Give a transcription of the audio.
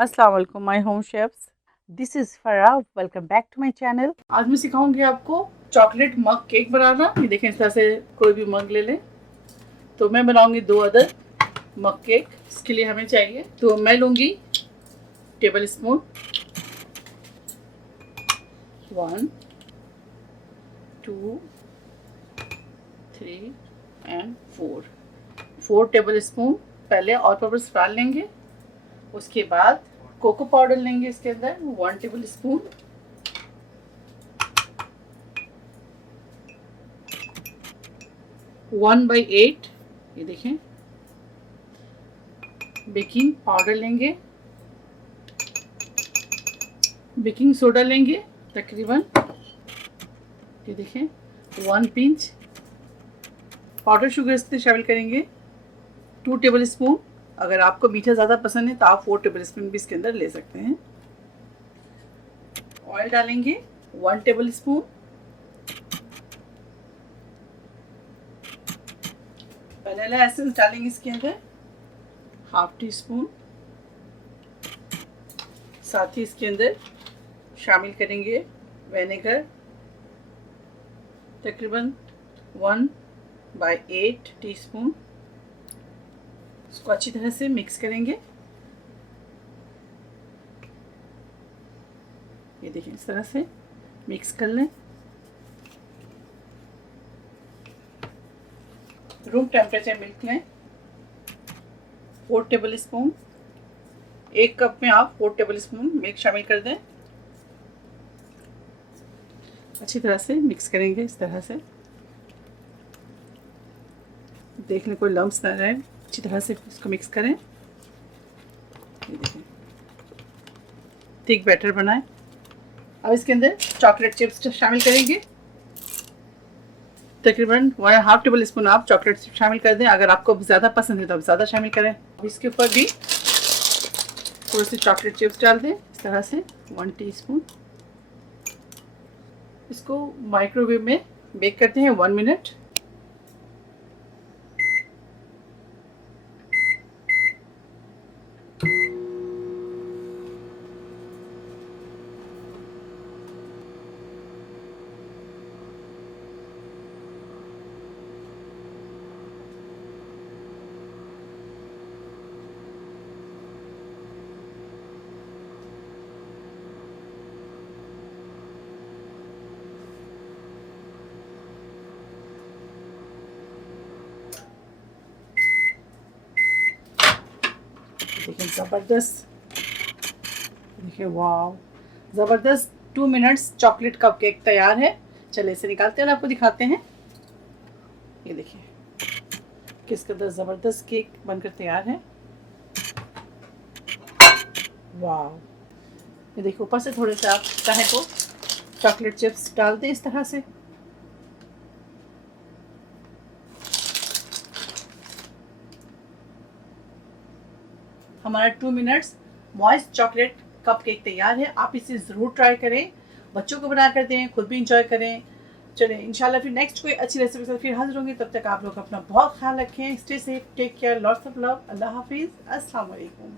अस्सलाम वालेकुम my home chefs, this is Farah. Welcome back to my channel. आज मैं सिखाऊंगी आपको चॉकलेट मग केक बनाना। ये देखें, इस तरह से कोई भी मग ले लें। तो मैं बनाऊंगी 2 अदद मग केक। इसके लिए हमें चाहिए, तो मैं लूँगी table spoon 1 2 3 and 4 table spoon पहले ऑल पर्पस फ्लावर लेंगे। उसके बाद कोको पाउडर लेंगे, इसके अंदर 1 टेबल स्पून। 1/8 ये देखें बेकिंग पाउडर लेंगे। बेकिंग सोडा लेंगे तकरीबन, ये देखें 1 पिंच। पाउडर शुगर इसमें शामिल करेंगे 2 टेबल स्पून। अगर आपको मीठा ज़्यादा पसंद है तो आप 4 टेबल स्पून भी इसके अंदर ले सकते हैं। ऑयल डालेंगे 1 टेबल स्पून। वनीला एसेंस डालेंगे इसके अंदर 1/2 टी स्पून। साथ ही इसके अंदर शामिल करेंगे विनेगर तकरीबन 1/8 टीस्पून। इसको अच्छी तरह से मिक्स करेंगे। ये देखिए, इस तरह से मिक्स कर लें। रूम टेम्परेचर मिल्क लें 4 टेबल स्पून। 1 कप में आप 4 टेबल स्पून मिल्क शामिल कर दें। अच्छी तरह से मिक्स करेंगे। इस तरह से देख लें कोई लम्स ना रहे, अच्छी तरह से इसको मिक्स करें। ये देखें, थिक बैटर बनाएं। अब इसके अंदर चॉकलेट चिप्स शामिल करेंगे। तकरीबन 1/2 टेबल स्पून आप चॉकलेट चिप्स शामिल कर दें। अगर आपको ज़्यादा पसंद है तो आप ज़्यादा शामिल करें। अब इसके ऊपर भी थोड़ी सी चॉकलेट चिप्स डाल दें, इस तरह से 1 टीस्पून। इसको माइक्रोवेव में बेक करते हैं 1 मिनट। देखिए ज़बरदस्त, देखिए वाह, ज़बरदस्त 2 मिनट्स चॉकलेट कप केक तैयार है। चलिए इसे निकालते हैं और आपको दिखाते हैं। ये देखिए किस कदर ज़बरदस्त केक बनकर तैयार है। वाह, ये देखिए ऊपर से थोड़े से आप चाहे तो चॉकलेट चिप्स डाल दें इस तरह से। हमारा 2 minutes moist chocolate cup cake तैयार है। आप इसे ज़रूर ट्राई करें, बच्चों को बना कर दें, खुद भी इंजॉय करें। चलें इंशाल्लाह फिर नेक्स्ट कोई अच्छी रेसिपी के साथ फिर हाजिर होंगे। तब तक आप लोग अपना बहुत ख्याल रखें। Stay safe, take care, lots of love. अल्लाह हाफिज़, अस्सलाम वालेकुम।